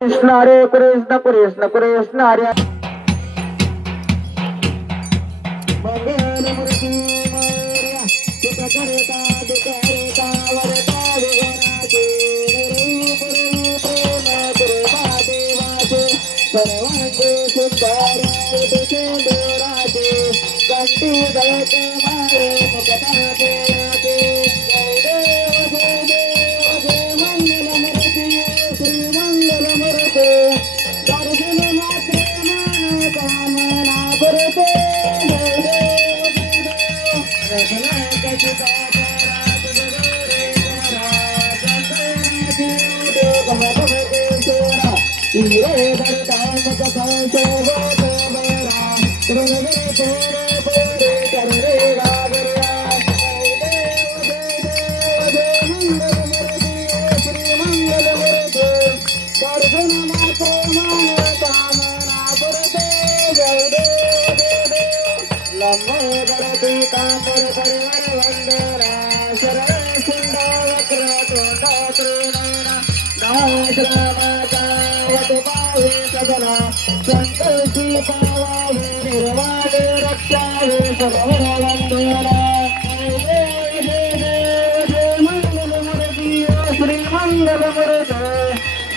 कृष्ण हरे कृष्ण कृष्ण कृष्ण हरे मंगलमूर्ती मोरया सुखकर्ता दुःखहर्ता वरदा विघ्नाचे निरूप प्रेम कृपा देवाचे सर्वांचे सुंदर उदसेंदुराचे कंठी गळत मारे मुखता देवाचे जय देव जय मंगलमूर्ती श्री मंगलमूर्ती दर्शन मात्र मन कामना पुरते संकल्पी पावावे निर्वाणे रक्षावे सर्ववंदना मंगलमूर्ती श्री मंगलमूर्ती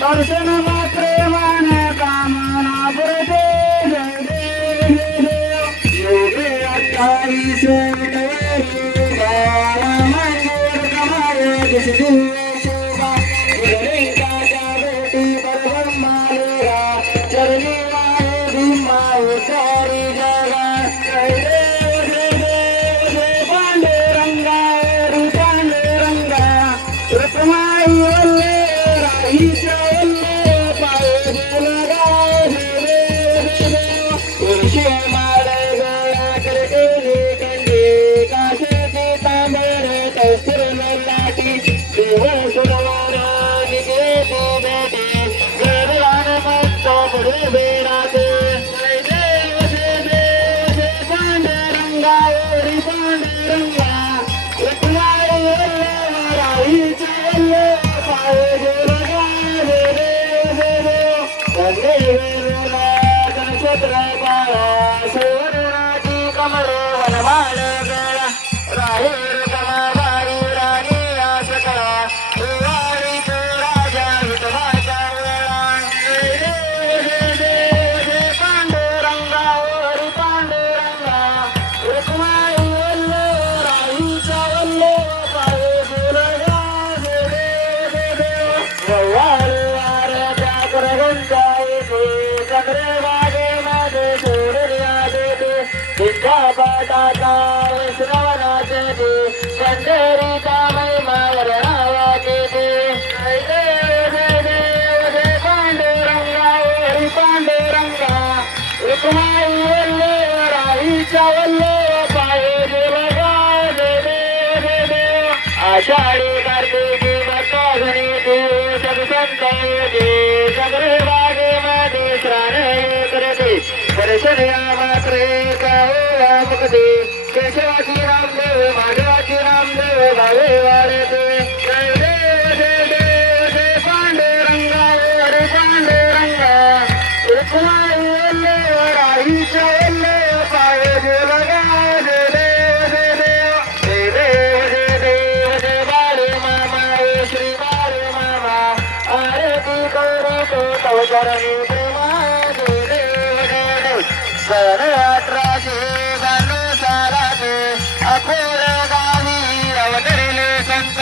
दर्शन मात्रे मन कामना पुरते जय देव योगे अट्ठाईसे मंगल कमाये चरणी माये भीमाये कारी जगा पांडुरंगा पांडुरंगा रुक्माई वल्ले राहीच्या वल्ले पाये लगा तुळशी माळे गोळा करते कंडे काशेची तांबरे तौस्तर लाटी देव सुरवारा निकेती बेटी बेराते पांडुरंगा ओरी पांडुरंगा रुक्माई वल्ले राहीच्या वल्ले पाये लगा नक्षत्र पाया सुवर्णाची कमरे वनमाळ गळा राहीर कमाबाई राणी आसकळा दिवाळीचा राजा विठवाचा वेळा पांडुरंगा ओरी पांडुरंगा रुक्माई वल्ले राहीच्या वल्ले पाये लगा चंद्रभागे मध्ये सूर्या देते सिद्धापटाचा श्रवणाचे दे पंढरीचा महिमावर नावाचे दे पांडुरंगा ओरी पांडुरंगा रुक्माई वल्ले राहीच्या वल्ले पाये लगा आषाढी कार्तिकी भक्ताघनी देव सत्संग येते चंद्रभागे मध्ये स्नान करते दर्शन या मात्रे काय मुक्ती केशवाची रामदेव माधवाची रामदेव भावे वाढते जय देव जय देव जय पांडुरंगा ओरी पांडुरंगा रुक्माई वल्ले राहीच्या वल्ले पाये लगा जय देव जय देव जय देव जय बाळे मामा श्री बाळे मामा आरती करू तो चरणी प्रेमा जय देव सन 1892 सालाचे अकोल गावी अवतरले संत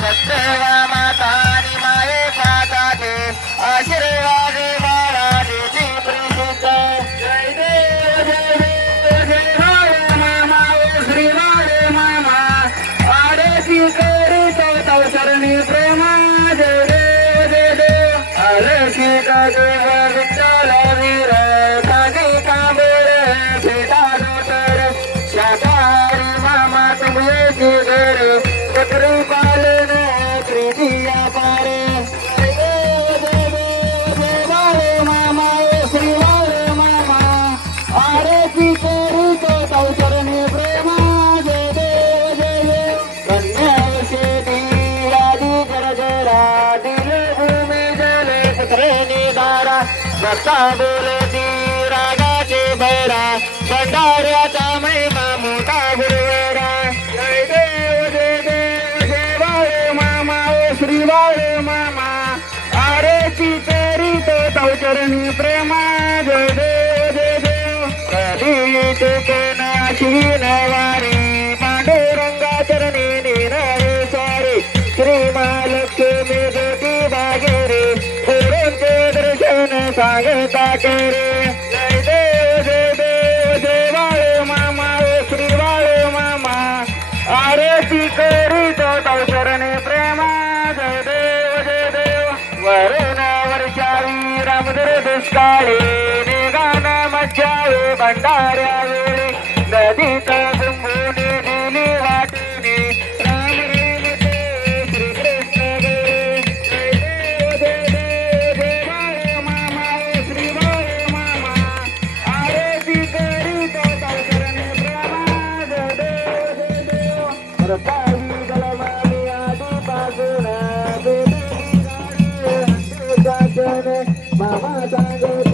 सत्यवा माता आणि माये पाताचे आशीर्वाद बाळाचे प्रसिद्ध जय देव जय बाळे मामा श्री बाळे मामा आरती करू तो चरणी प्रेमा जय देव अलसी देव विठ्ठल वीर कागे कांबळ भेटा नोतर शाकाहारी मामा तुम्ही घर बकरी पालन प्रीतिया पारे बाळे मामा श्री बाळे मामा आरती करू तो चरणी प्रेमा जय देव कन्या शेती आदि जरा दिल भूमी जल पुत्र निदा भक्ता बोलती रागाचे भैरा भंडाऱ्याचा महिमा मोठा गुरुवरा जय देव जय बाळे मामा ओ श्री बाळे मामा आरती करी तो चरणी प्रेमा जय देव कधी चुकेन अश्विन वारी पांडुरंगा चरणी निराळे सारे श्री महालक्ष्मी ज्योती बागेरे गुरूंचे दर्शन सांगता करे जय देव जय बाळे मामा ओ श्री बाळे मामा आरती करी तो चरणी प्रेमा जय देव वरुण वर्षावी रामदर दुष्काळी निघान मज्जावे भंडाऱ्या वेळी नदीत गुंगुनी दिली वाटणी राम रमते श्रीकृष्ण गे जय देव जय बाळे मामा ओ श्री बाळे मामा आरती करी तो चरणी प्रेमा जय देव रतावी गलमाली आधीपासून मामा सांगत